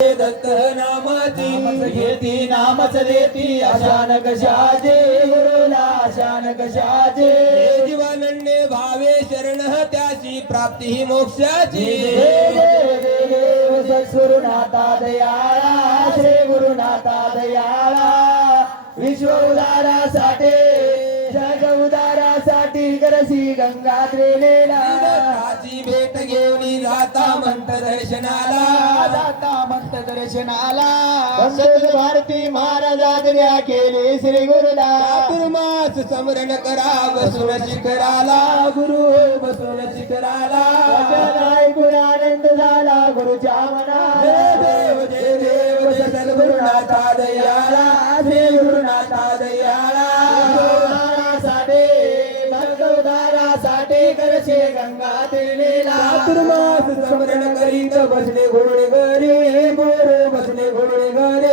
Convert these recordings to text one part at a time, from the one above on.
दत्त नामाची घेती नामच देती अशान कशाचे गुरुला अशान कशाचे जीवानन्य भावे शरण त्याची प्राप्ती ही मोक्षाची सद्गुरुनाथा दयाळा श्री गुरुनाथा दयाळा विश्व उदारासाठी जग उदारासाठी करसी गंगा त्रिवेला भेट घेऊन जाता मंत दर्शनाला संत भारती महाराजांनी केले श्री गुरुला मास स्मरण करा बसून शिखराला गुरु बसून शिखराला ऐकून आनंद झाला गुरुच्या मना देव जय देव सद्गुरुनाथा दयाळा श्री गुरुनाथा दयाळा करशे गंगा तीरेला चातुर्मास स्मरण करीत बसले घोडे घरे गोर बसले घोडे घरे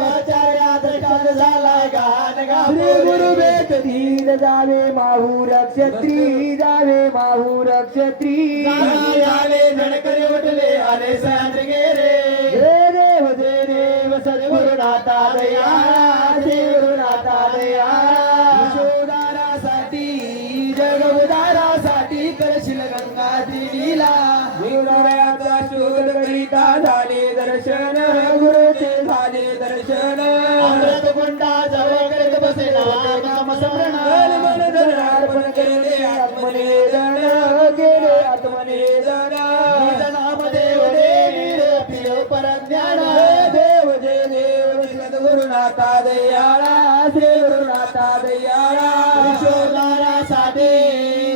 आचार्यात काल झाला गान गावे गुरु भेट धीर जावे माहूर क्षत्री जावे माहूर क्षत्री आले जणकरे उठले आले सांद्र गेरे जय देव सद्गुरुनाथा दयाळा श्री गुरुनाथा दयाळा जग उदारासाठी करशील गंगा त्रिवेला गुरुरायाचा शोध करिता झाले दर्शन गुरुचे झाले दर्शन अमृत कुंडा जवळ करत बसे नाम स्मरण मन धन अर्पण केले आत्मनिवेदन केले आत्मनिवेदन नामदेव देवी पिलो परज्ञान देव जय देव सद्गुरुनाथा दयाळा श्री गुरुनाथा दयाळा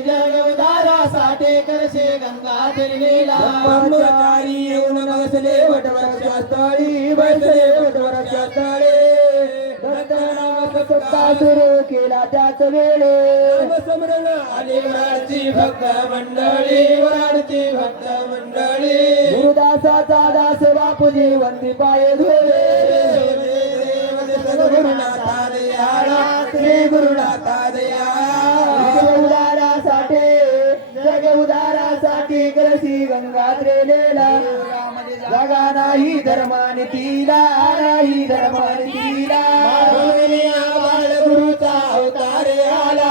जग उदारासाठी करशे गंगा तीरेला ब्रह्मचारी येऊन बसले वटवृक्षा स्थळी बसले वटवृक्षा स्थळी दत्त नाम सप्ता सुरू केला त्याच वेळे स्मरण आले वराडची भक्त मंडळी वराडची भक्त मंडळी गुरुदासाचा दास बापूजी वंदी पाय धोले सद्गुरुनाथा दयाळा श्री गुरुनाथा दयाळा जग उदारासाठी करसी गंगा त्रिवेला जागा नाही धर्मानितीला नाही धर्मानितीला बाळ गुरुचा अवतार आला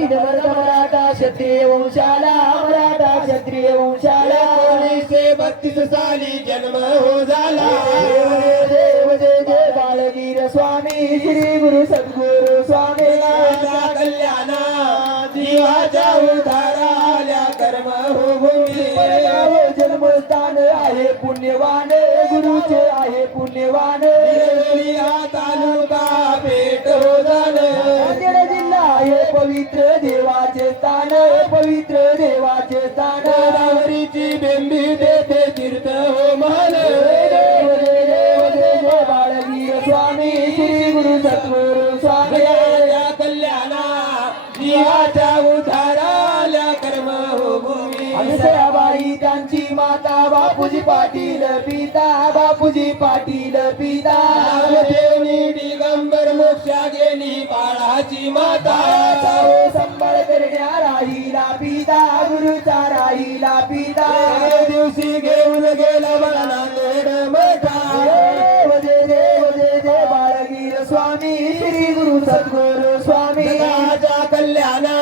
मराठा क्षत्रिय वंशाला मराठा क्षत्रिय वंशाला 1932 साली जन्म हो झाला देव जय जय बाळगीर स्वामी श्री गुरु सद्गुरु स्वामी कल्याणा जीवाच्या उद्धाराल्या कर्म हो भूमी जन्मस्थान आहे पुण्यवान गुरुचे आहे पुण्यवान तालुका भेट हो झालं जिल्हा आहे पवित्र देवाचे स्थान पवित्र देवाचे स्थान रावरीची बेंबी देते तीर्थ हो मान बाळवीर स्वामी श्री गुरु सद्गुरु स्वामी कल्याणा जीवाच्या उद्धाराल्या कर्म हो भूमी अनुसयाबाई त्यांची माता बापूजी पाटील पिता बापूजी पाटील पिता देवनी दिगंबर मोक्षा गेली बाळाची माता संभाळ करण्या राहिला पिता गुरुचा राहिला पिता दिवशी घेऊन गेला बाळा नांदेड मोठा जय देव जय जय बाळगीर स्वामी श्री गुरु सद्गुरु स्वामी कल्याणा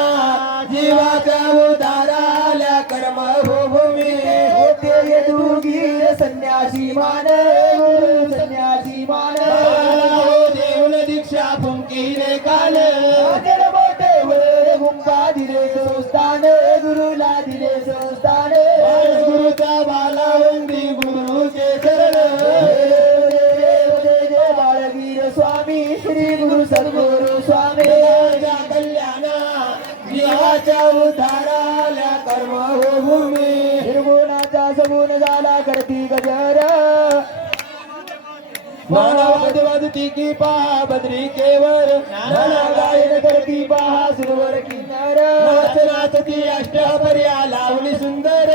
जीवाच्या उद्धाराल्या कर्म हो भूमी होते दुर्गीर संन्यासी मान गुरु संन्यासी मान देऊन दीक्षा फुंकीने काल मोठे वर गुंबा दिले संस्थान गुरुला दिले संस्थान गुरुचा बाला वंदी गुरुचे चरण बाळगीर स्वामी श्री गुरु सद्गुरु स्वामी कल्याणा जीवाच्या उद्धाराल्या कर्म हो भूमी निर्गुणाचा सगुण झाला करती गजर वाजती की पहा बद्री केवर गायन करती पहा सुरवर किन्नर नाच नाचती अष्टपर्या लावणी सुंदर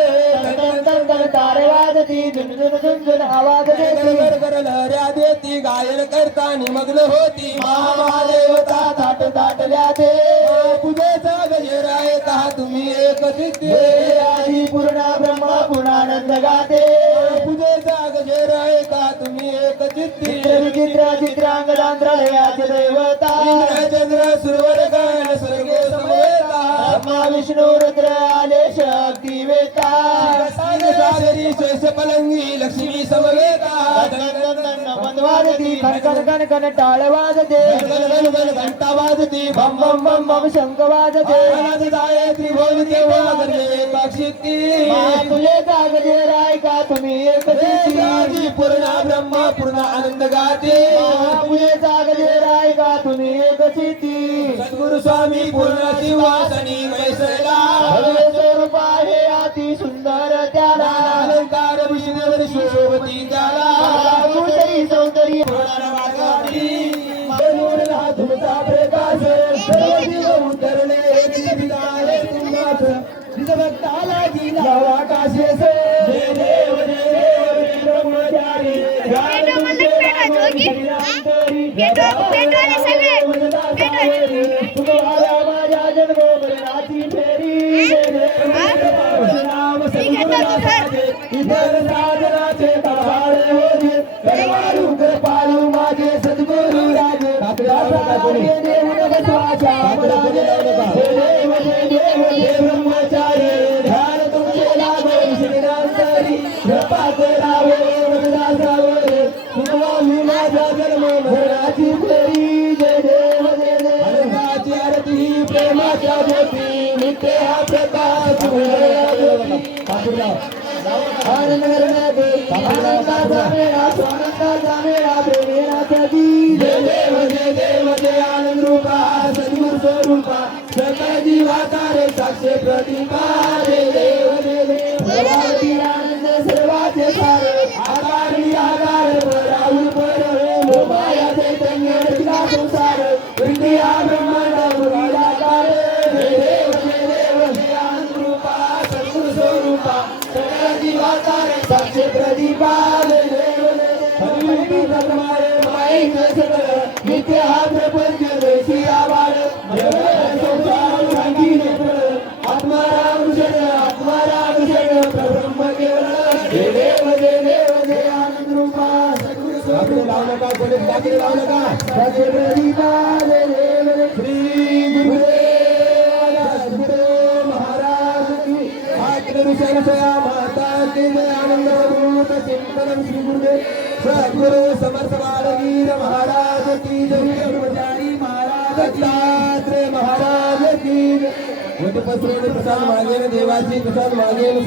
तारे वाजती झुंझुन झुंझुन आवाज देती लहऱ्या देती गायन करता निमग्न होती महादेवता थाट थाटल्या ते पूजेचा गजरा का तुम्ही एक सिद्धी आधी पूर्णा ब्रह्मा पुरानंद गाते पूजेचा गजरा समवेता तुम्ही एक चित्ती विचित्र चित्रांगदांध्रयाचे दैवता इंद्र चंद्र सुरवर गण स्वर्गे समवेता ब्रह्मा विष्णू रुद्र आले शक्ती वेता सागरी शेष पलंगी लक्ष्मी समवेता मन वाजती कण कण कण टाळ वाजते घंटा वाजती बम बम बम बम शंख वाजते गायत्री बोल देवा गरजे पाक्षिती तुझे जागजे राय का तुम्ही एक जी पूर्ण ब्रह्मा पूर्ण आनंद गाते तुझे जागजे राय का तुम्ही एक चिती सद्गुरु स्वामी पूर्ण शिवासनी बैसला भव्य स्वरूप आहे अति सुंदर त्याला अलंकार विष्णूवर शोभती त्याला सुंदरी सौंदर्य तुमचा प्रकाश सर्व जीव उतरणे आहे तुम्हाच भक्ताला दिला आकाशे से देव ब्रह्मचारी तुम्हाला माझ्या जन्मोमरणाची फेरी नाम सद्गुरुनाथाचे इतर साधनाचे पहाडे होते परवारू कृपाळू माझे सद्गुरु राजे देव बसवाचा देव ब्रह्मचारी ध्यान तुमचे लाभे श्रीरामचारी कृपा करावे वरदासावर तुम्हाला माझा जन्म मरणाची फेरी जय देव अलंकाची आरती प्रेमाच्या ज्योती नित्य हा प्रकाश आनंद करण्याचे आनंदाचा मेळा स्वानंदाचा मेळा प्रेमेनाचा दी जय देव जय आनंद रूपा सद्गुरु स्वरूपा सकळ जीवाचा रे साक्षी प्रतिभा जय देव सर्वाती आनंद सर्वाचे सार आकार निराकार पराहुल पर माया चैतन्य रचना संसार इंद्रिया ब्रह्मांड मुराकार जय देव जय आनंद रूपा सद्गुरु स्वरूपा सकळ जीवाचा रे साक्षी प्रतिभा जय देव हरिविधी धर्मारे माईक सकळ नित्य हा प्रपंच देशी आवाड संसार सांगीने आत्माराम शरण ब्रह्म केवळ जय देव जय आनंद रूपा सद्गुरु स्वरूपा लावलं का सत्य प्रतिभा जय देव श्री गुरुदेव महाराज की ऋषया माता की जय आनंद अद्भुत चिंतन श्री गुरुदेव सद्गुरु समर्थ बालवीर महाराज की जय ब्रह्मचारी महाराज दत्तात्रेय महाराज की जय प्रसाद मागेन देवाची प्रसाद मागेन